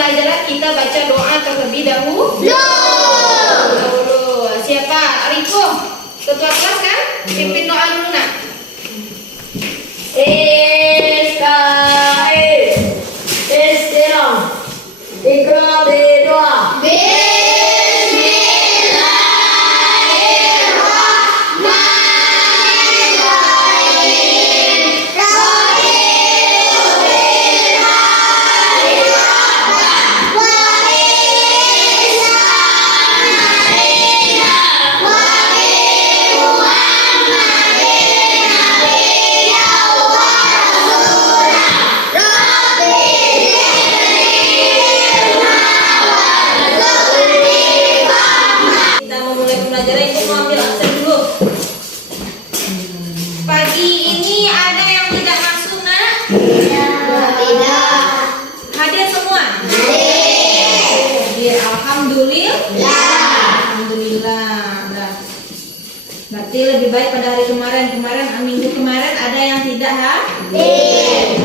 pembelajaran kita baca doa terlebih dahulu. Siapa? Ariko, ketua kelas kan? Pimpin doa dulu nak. Ikra berdoa. Pagi ini ada yang tidak masuk nak? Tidak. Hadir semua? Hadir. Alhamdulillah. Dah. Berarti lebih baik pada hari kemarin. Minggu kemarin ada yang tidak hadir.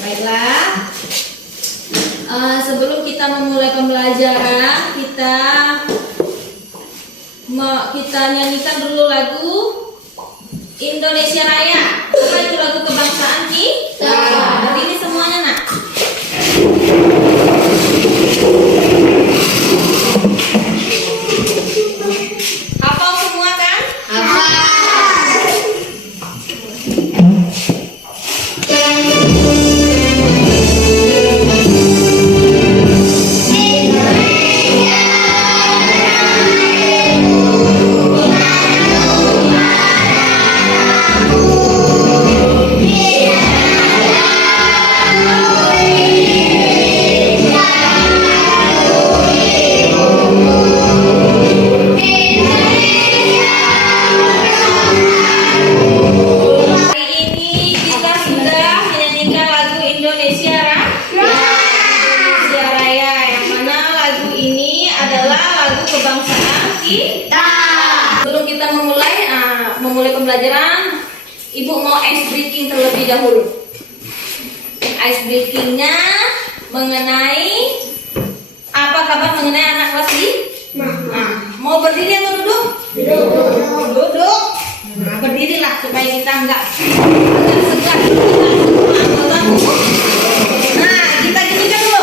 Baiklah. Sebelum kita memulai pembelajaran, kita nyanyikan dulu lagu Indonesia Raya. Apa itu lagu kebangsaan kita? Berdiri semuanya nak. Hafal semua kan? Memulai pembelajaran, Ibu mau ice breaking terlebih dahulu. Ice breakingnya mengenai apa kabar mengenai anak kelas di? Mau berdiri atau duduk? Duduk. Nah, berdirilah supaya kita enggak segar. Nah, kita ginikan dulu.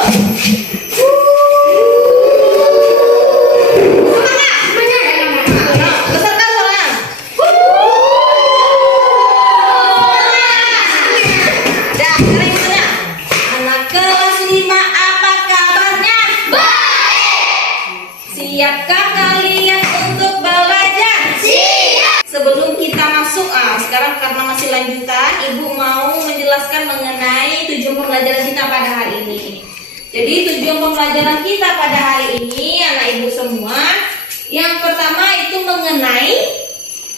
Siapkah kalian untuk belajar? Siap! Sebelum kita masuk, sekarang karena masih lanjutan, Ibu mau menjelaskan mengenai tujuan pembelajaran kita pada hari ini. Jadi tujuan pembelajaran kita pada hari ini, anak Ibu semua, yang pertama itu mengenai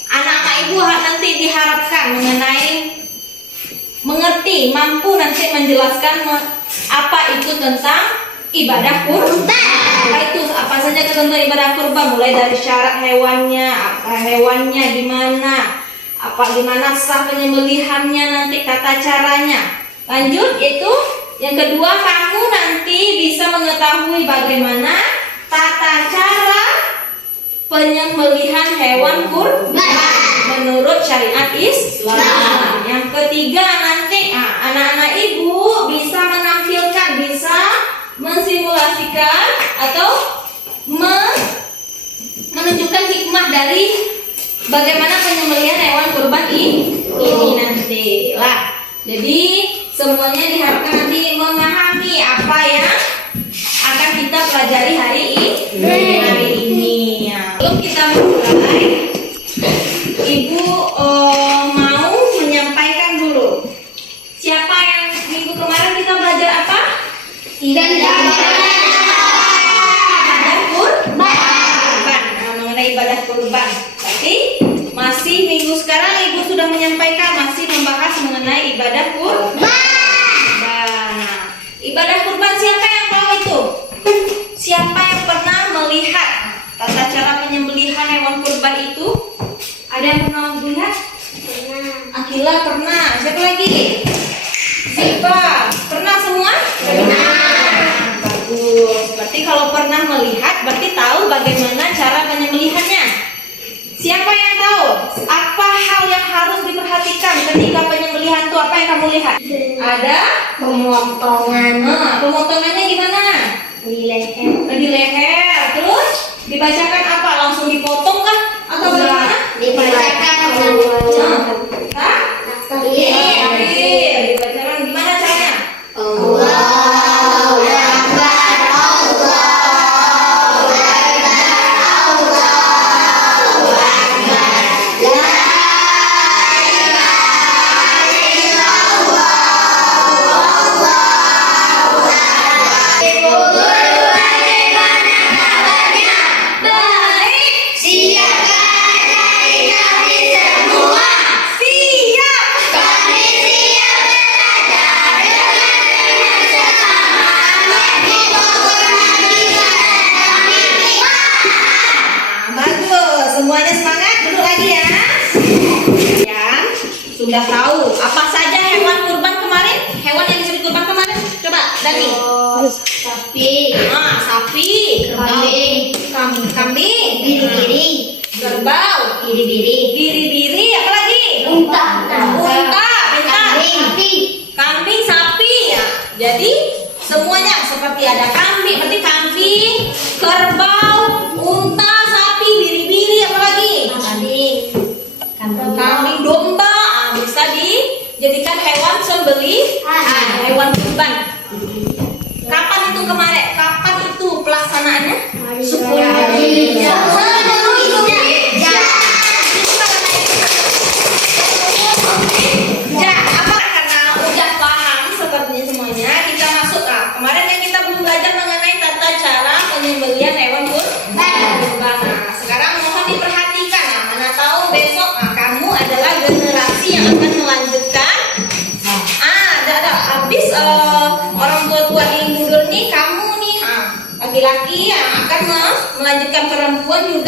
anak-anak Ibu nanti diharapkan mengenai mengerti, mampu nanti menjelaskan apa itu tentang ibadah kurban. Apa saja ketentuan ibadah kurban, mulai dari syarat hewannya, apa hewannya, gimana sah penyembelihannya, nanti tata caranya. Lanjut, itu yang kedua, kamu nanti bisa mengetahui bagaimana tata cara penyembelihan hewan kurban menurut syariat Islam. Yang ketiga, nanti anak-anak Ibu bisa menampilkan, bisa mensimulasikan atau menunjukkan hikmah dari bagaimana penyembelihan hewan kurban ini nanti lah. Jadi semuanya diharapkan nanti memahami apa yang akan kita pelajari hari ini. Sebelum kita mulai, Ibu mau menyampaikan dulu. Siapa yang minggu kemarin kita belajar apa? Mengenai ibadah kurban. Tapi masih minggu sekarang Ibu sudah menyampaikan masih membahas mengenai ibadah kurban. Ibadah kurban siapa yang tahu itu? Siapa yang pernah melihat tata cara penyembelihan hewan kurban itu? Ada yang pernah melihat? Akila pernah. Siapa lagi? Siapa? Pernah semua? Pernah. lihat. Ada Pemotongan pemotongannya gimana? di leher. Di leher. Terus dibacakan apa? Langsung dipotong kah? Atau bagaimana? Dibacakan Hah? Takbir. Dibacakan gimana caranya? Allahu Akbar, Allahu Akbar, Allahu Akbar. La ilaha illallah, Allahu Akbar. Bagaimana kabarnya? Baik. Siapkah dari kami semua? Siap. Kami siap belajar dengan semangat di Bogor Nabila kami Bagus. Semuanya semangat. Duduk lagi ya. Yang sudah tahu apa saja hewan kurban kemarin? Hewan yang bisa dikurban kemarin? Coba, Dani. sapi, Sapi. Kambing. biri-biri, Kerbau. biri-biri, Biri-biri. Apa lagi? unta, Unta. Pintar. sapi, Kambing, sapi ya. Jadi semuanya seperti ada kambing, berarti kambing, kerbau, unta, sapi, biri-biri, apa lagi? Kambing, domba, bisa dijadikan hewan sembelihan, hewan kurban. Kapan itu kemarin? Kapan itu pelaksanaannya? 10 hari. Ya, apa karena udah paham sepertinya semuanya, kita masuk kemarin yang kita belum belajar mengenai tata cara penyembelihan hewan kurban. Nah, sekarang mohon diperhatikan mana tahu besok kamu adalah generasi yang akan melanjutkan. Ada habis orang tua yang dulu nih kamu nih laki-laki yang akan melanjutkan perempuan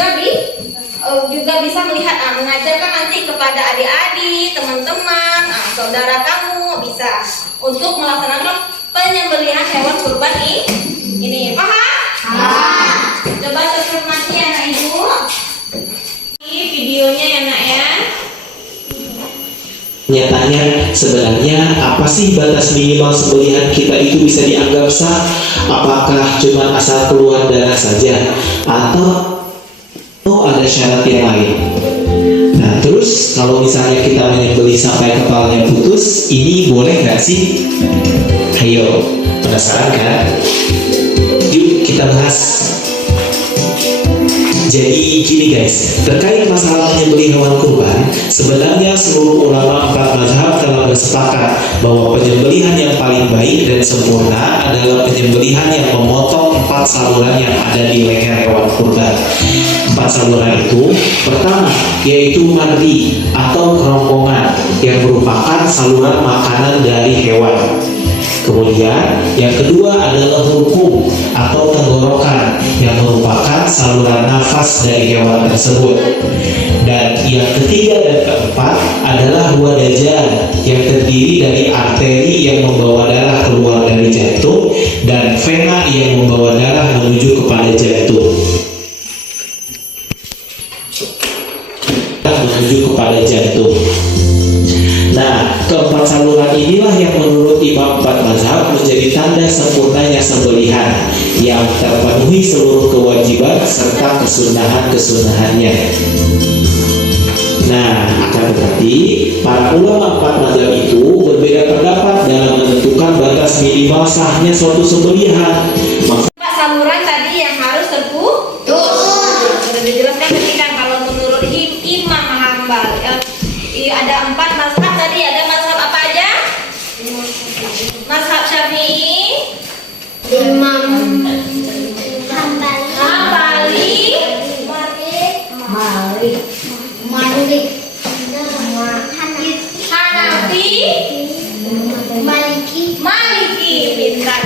juga bisa melihat mengajarkan nanti kepada adik-adik, teman-teman, saudara kamu bisa untuk melaksanakan penyembelihan hewan kurban ini. Paham? Coba cermati anak ibu. Ini videonya ya nak ya. Nyatanya sebenarnya apa sih batas minimal sembelihan kita itu bisa dianggap sah? Apakah cuma asal keluar darah saja atau ada syarat yang lain? Nah terus kalau misalnya kita menyembelih sampai kepalanya putus, ini boleh nggak sih? Ayo, penasaran kan? Yuk kita bahas. Jadi gini guys, terkait masalah menyembelih hewan kurban, sebenarnya seluruh ulama 4 mazhab telah bersepakat bahwa penyembelihan yang paling baik dan sempurna adalah penyembelihan yang memotong 4 saluran yang ada di leher hewan kurban. 4 saluran itu, pertama yaitu mardi atau kerongkongan yang merupakan saluran makanan dari hewan. Kemudian yang kedua adalah hukum atau tenggorokan yang merupakan saluran nafas dari hewan tersebut. Dan yang ketiga dan keempat adalah wadajan yang terdiri dari arteri yang membawa darah keluar dari jantung dan vena yang membawa darah menuju kepada jantung. Nah, keempat saluran inilah yang menurut Imam 4 mazhab menjadi tanda sempurnanya sembelihan yang terpenuhi seluruh kewajiban serta kesunahan-kesunahannya. Nah, akan tetapi para ulama 4 mazhab itu berbeda pendapat dalam menentukan batas minimal sahnya suatu sembelihan. Saluran tadi yang harus sudah dijelaskan tadi kan kalau menurut Imam Hambal ada 4 mazhab tadi, ada mazhab apa aja? Mazhab Syafi'i, Imam Hambali, Malik, Hanafi, Maliki. Pintar.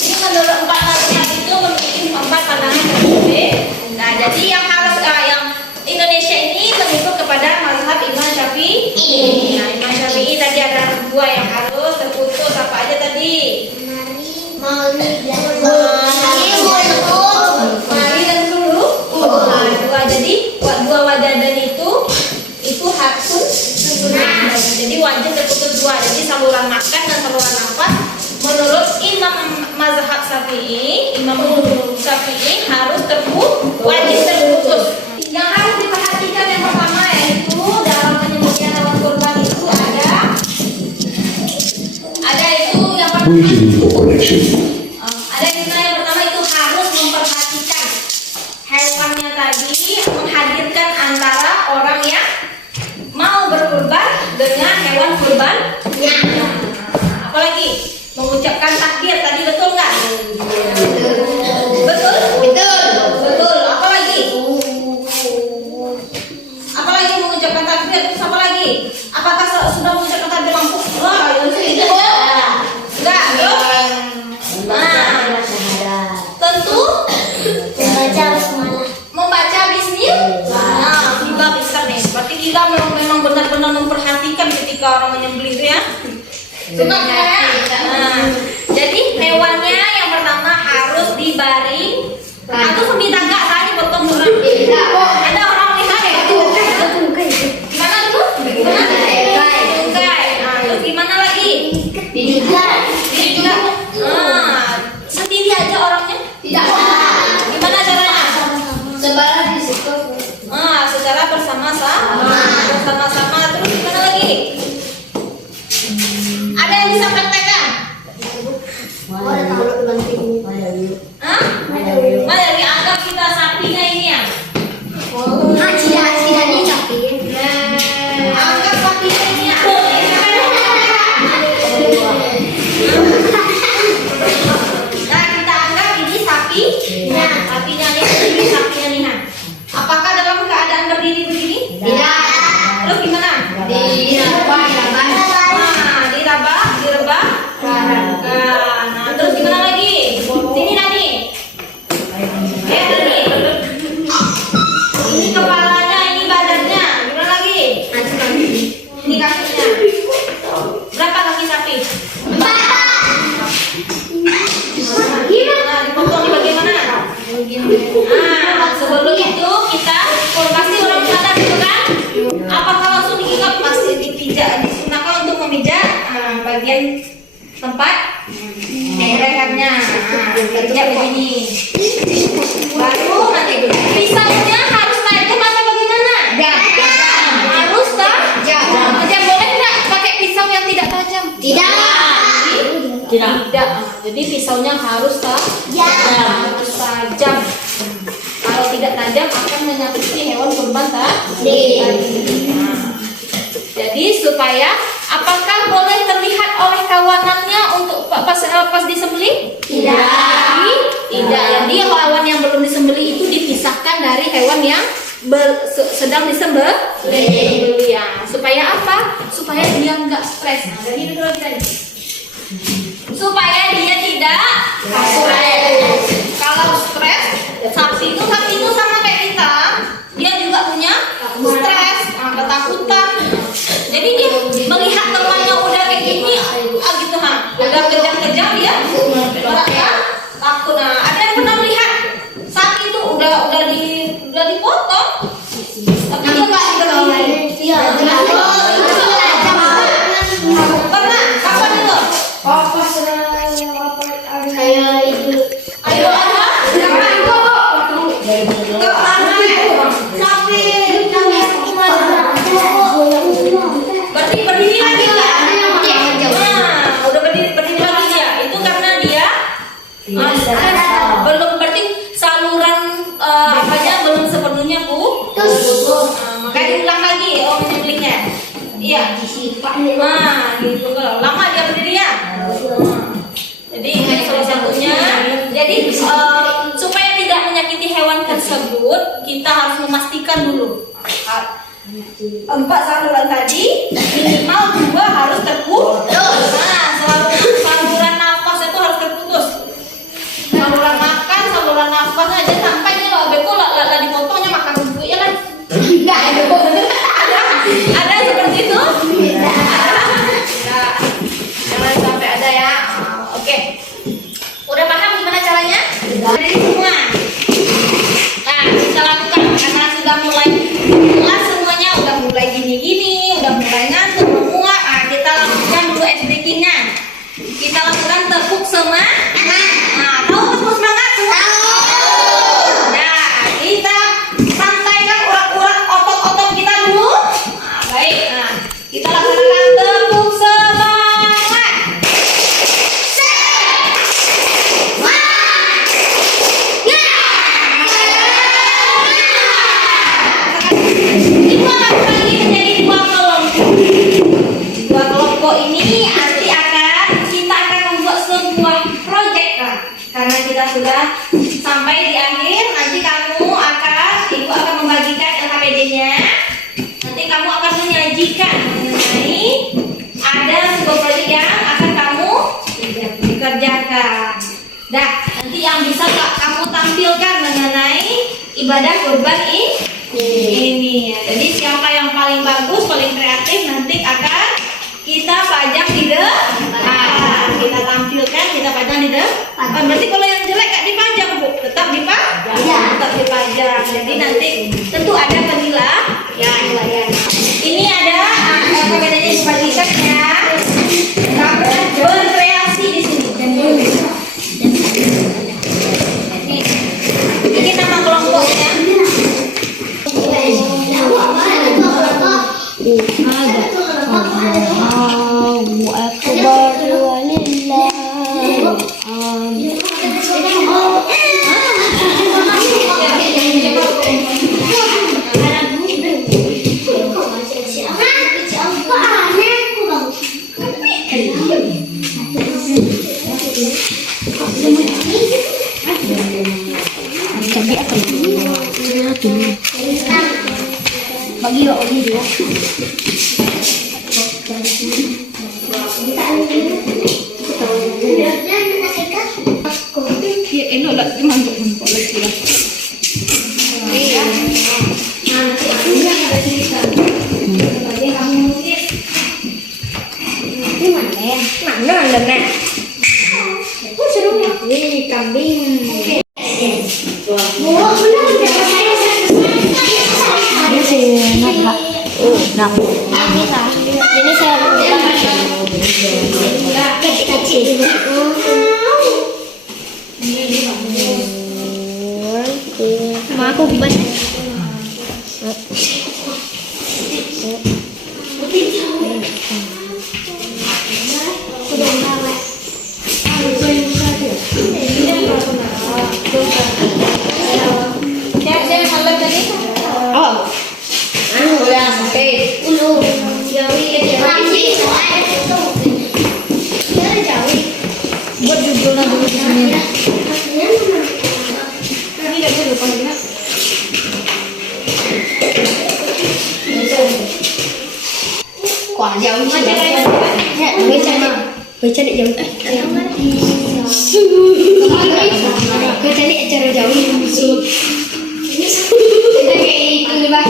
Jadi menurut 4 mazhab itu memiliki 4 pandangan berbeda. Nah, jadi yang harus yang Indonesia ini mengikut kepada mazhab Imam Syafi'i. Nah, Imam Syafi'i tadi ada 2 yang harus terputus, apa aja tadi? Mari dan dulu. Jadi 2 wadadan itu hakun sunnah. jadi wajib terputus dua. Jadi saluran makan dan saluran nafas menurut Imam Mazhab Syafi'i, harus wajib terputus. Yang harus diperhatikan yang pertama yaitu dalam penyembelihan hewan kurban itu ada itu yang pertama. Ada yang pertama itu harus memperhatikan hewannya tadi, menghadirkan antara orang yang mau berkurban dengan hewan kurban. Apalagi mengucapkan takbir tadi, betul nggak? Betul. Apalagi mengucapkan takbir. Terus apa lagi? Apakah sudah mengucapkan takbir langsung? Wah, itu enggak. Nah, tentu membaca bismillah. Nah, kita bisa nih. Berarti kita memang benar-benar memperhatikan ketika orang menyembelih itu ya. Nah, jadi hewannya yang pertama harus dibaring atau seminta enggak tadi potong orang. Ada orang lihat ya itu. Gimana tuh? Terus gimana lagi? Didikat. Sendiri aja orangnya? Tidak. Gimana caranya? Secara bersama-sama. Terus gimana lagi? Ada yang bisa praktekkan? Mari anggap kita sapinya ini ya. Anggap sapinya ini ya. Nah, kita anggap ini sapi. Sapinya nih. Apakah dalam keadaan berdiri begini? Tidak. Terus gimana? Direbah. Nah, terus gimana lagi? Sini Nani. Nani. Ini kepalanya, ini badannya. Gimana lagi? Ini kakinya. Berapa kaki sapi? 4. Nah, dipotong di bagian mana? Sebelum itu kita pasti orang sadar gitu kan? Apakah langsung diikat? Pasti dipijak, disunahkan untuk memijak bagian tempat lehernya. Pijak begini. Baru nanti pisaunya harus tajam atau bagaimana? Harus tajam. Boleh nggak pakai pisau yang tidak tajam? Tidak. Jadi pisaunya harus tajam. Kalau tidak tajam akan menyakiti hewan kurban tadi. Jadi supaya apakah boleh terlihat oleh kawanannya untuk pas disembelih? Tidak. Jadi hewan yang belum disembelih itu dipisahkan dari hewan yang sedang disembelih. Ya. Supaya apa? Supaya dia nggak stres. Nah, jadi itu lagi. Supaya dia tidak stres. Kalau stres, sapi itu sama kayak kita, dia juga punya stres, ketakutan. Jadi dia melihat temannya udah kayak gini, gitu udah kejam-kejam dia, takut. Nah, ada yang pernah melihat sapi itu udah dipotong, tapi dia nggak berhenti. Pernah? Kapan itu? Ayo apa? Berarti berdiri lagi nggak? Udah berdiri lagi dia. Itu karena dia belum, berarti saluran belum sepenuhnya putus. Makanya diulang lagi menyembelihnya. Iya. Gitu kalau lama dia berdiri ya. Jadi ini salah satunya. Jadi supaya tidak menyakiti hewan tersebut, kita harus memastikan dulu 4 saluran tadi minimal 2 harus terputus. Saluran nafas itu harus terputus. Saluran makan, saluran nafas aja sampai ini loh beko lah dipotongnya makan dulu ya kan? Enggak ada seperti itu? Jangan sampai ada ya. Oke. Udah paham gimana caranya? Dari semua. Nah, kita lakukan karena sudah mulai jelas semuanya, udah mulai gini-gini, udah mulai ngantuk, muak. kita sudah sampai di akhir. Nanti ibu akan membagikan LKPD-nya. Nanti kamu akan menyajikan mengenai ada sebuah proyek yang akan kamu dikerjakan. Dah, nanti yang bisa kamu tampilkan mengenai ibadah kurban ini. Jadi siapa yang paling bagus, paling kreatif nanti akan kita pajang di depan. Kita tampilkan, kita pajang di depan. Berarti kalau yang jelek gak dipajang, Bu, tetap dipajang. Tetap dipajang. Jadi nanti tentu ada penilaian. Ini ada LKPD-nya dibagikan ya. Kamu berkreasi di sini. Ini nama kelompoknya. Allahu Akbar walillah. Bagi yo video. Enak lah, mantap lagi lah. Mana ada nak? Seru ni kambing. Ini sih nak. Nak. Ini saya kecil-kecil. Ma aku bebas. Saya malam tadi. Oh. Udah sampai. Ulu. Buat judulnya dulu di sini. Ini tidak boleh lupa lihat. Quả giống như vậy. Với chân định giống. Cái chân định chân giống như đây từ ba.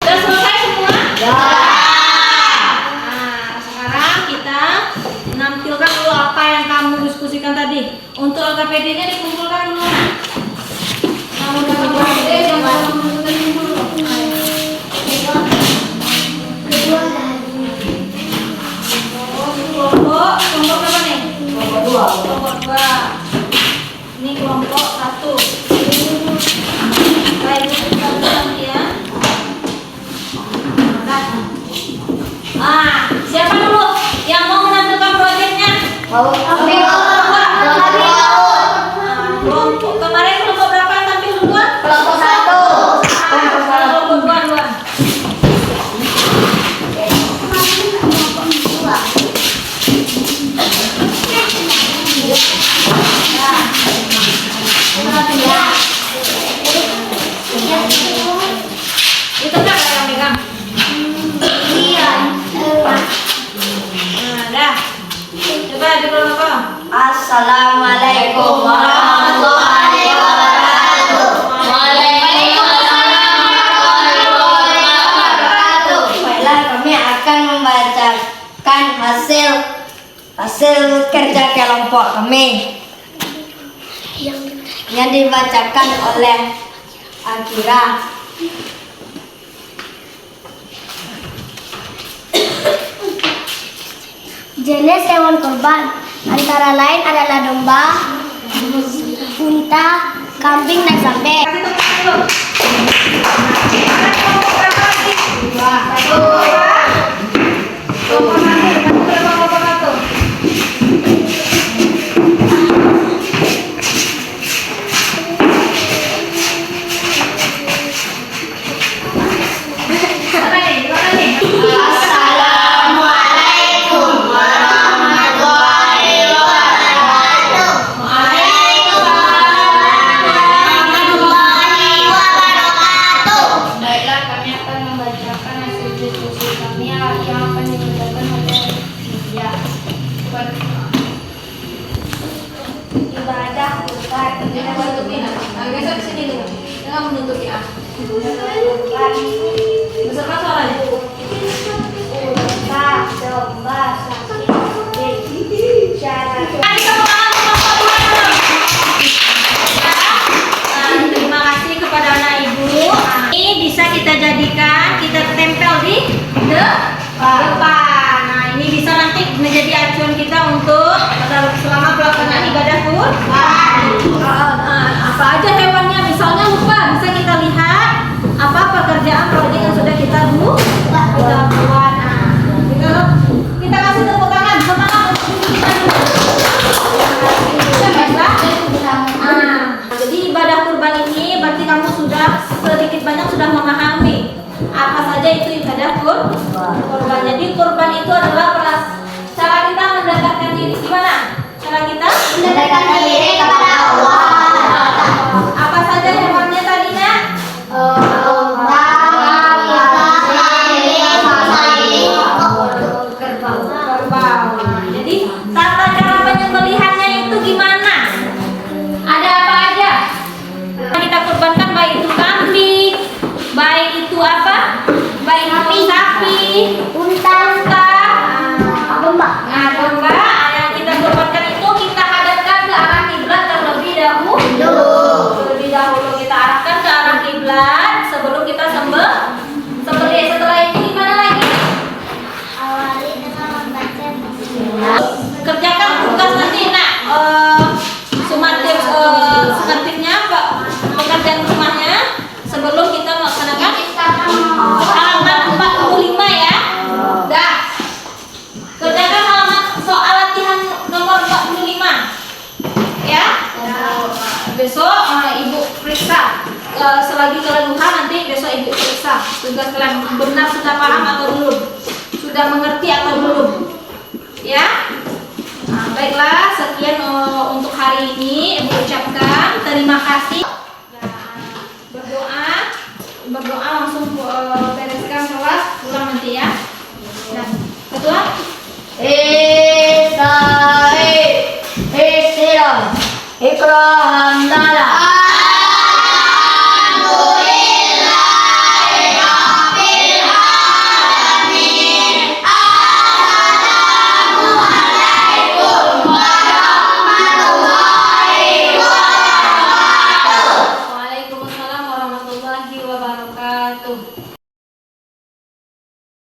Sudah selesai semua? Ya. Nah, sekarang kita menampilkan dulu apa yang kamu diskusikan tadi. Untuk LKPD-nya dikumpulkan dulu. Kamu LKPD yang kamu kumpul dulu. Kelompok berapa nih? Kelompok 2. Ini kelompok 1. Baik, ya. Siapa dulu yang mau menampilkan proyeknya? Kelompok kemarin kelompok berapa yang tampil duluan? Kelompok 1. Kelompok 2. Itu kan yang megang. Dah. Coba dulu apa? Assalamualaikum warahmatullahi wabarakatuh. Waalaikumsalam warahmatullahi wabarakatuh. Baiklah, kami akan membacakan hasil kerja kelompok kami yang dibacakan oleh Akira. Jenis hewan kurban antara lain adalah domba, Unta, kambing, dan sapi. Kasih tepuk tangan dulu. Sekarang kelompok berapa lagi? Satu, dua. Kelompok satu. Kamu berapa kelompok satu? Mana nih? Mana nih? Assalamualaikum warahmatullahi wabarakatuh. Baiklah, kami akan membacakan hasil diskusi kami yang akan dibacakan oleh media. Ibadah bukan Jangan menutupin. Geser ke sini dulu. Jangan menutupi ah. Beserta suaranya. unta, domba, sapi, cara Terima kasih kepada anak ibu. Ini bisa kita jadikan, kita tempel di depan. Nah, ini bisa nanti menjadi acuan kita untuk selama pelaksanaan ibadah kurban. Apa aja hewannya, misalnya lupa, bisa kita lihat apa pekerjaan project yang sudah kita buat. Nah, kita kasih tepuk tangan, semangat untuk kita dulu. Jadi ibadah kurban ini berarti kamu sudah sedikit banyak sudah memahami apa saja itu ibadah kurban. Jadi kurban itu adalah cara kita mendekatkan diri. Gimana? Cara kita mendekatkan diri kepada Allah. Apa saja hewannya tadinya? Domba, kerbau. Kerbau. Jadi tata cara penyembelihannya itu gimana? Ada apa aja? Kita kurbankan baik itu kambing, baik itu apa? Baik itu sapi, Unta, domba. Nah, domba yang kita kurbankan itu kita hadapkan ke arah kiblat terlebih dahulu. Terlebih dahulu kita arahkan ke arah kiblat sebelum kita sembelih. Setelah itu gimana lagi? Awali dengan membaca bismillah. Kerjakan tugas nanti nak sumatifnya apa pekerjaan rumahnya sebelum kita melaksanakan halaman 45 ya. Dah. Kerjakan halaman soal latihan nomor 45 ya. Besok ibu periksa selagi kalian lupa nanti besok ibu periksa tugas kalian benar sudah paham atau belum, sudah mengerti atau belum ya. Nah, baiklah, sekian untuk hari ini ibu ucapkan terima kasih. Berdoa langsung bereskan kelas pulang nanti ya. Nah, ketua Ikra hamdalah.